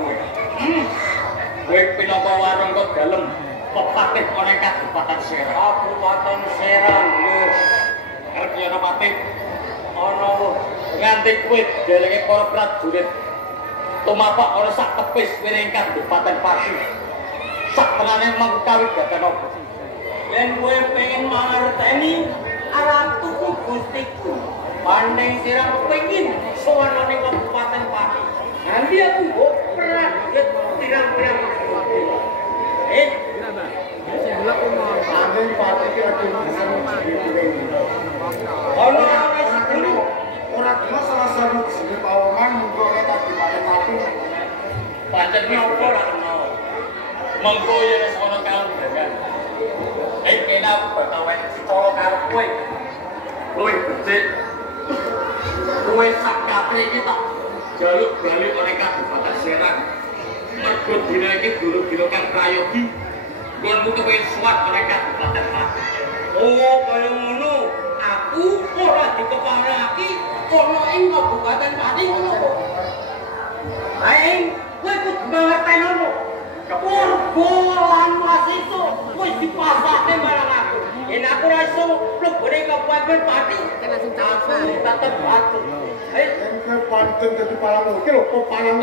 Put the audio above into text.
kowe. Kowe pinapa warung kok dalem pepatih ana Kabupaten Serang. Kabupaten Serang lho. Arep ana patih ana nganti kowe delenge para prajurit tumapak ana sak tepis wiring Kabupaten Pati. Sak tenane mangkawigaten apa? Yen kowe pengen mangerteni aratuku gustiku. Banding sira kepengin sowan ning Kabupaten Pati. Nanti aku kok prajurit pirang-pirang. Banding Pati ki ati ono wis dulu ora kena salah satu sing pawongan munggo nek Kabupaten Pati. Pancen napa ora kena. Mengko yen wis ana kalungan. Kena bakal wis secara karo kowe. Kowe becik. Kowe sak kabeh iki tak jaluk bali oleh Kabupaten Serang. Mergo dina iki dulu-dulu kan prayogi. Nggonmu kepengin suwat oleh Kabupaten Pati. Oh, kaya ngono. Aku ora dikeparaki ana ing Kabupaten Pati ngono. Aing kowe kudu ngerteni ngono. Purbo lan Wasiso wis dipasake marang aku. Yen aku ora iso mlebune Kabupaten Pati, langsung aku tetep batu. Yen kowe pantun dadi palang iki lho, kok palang.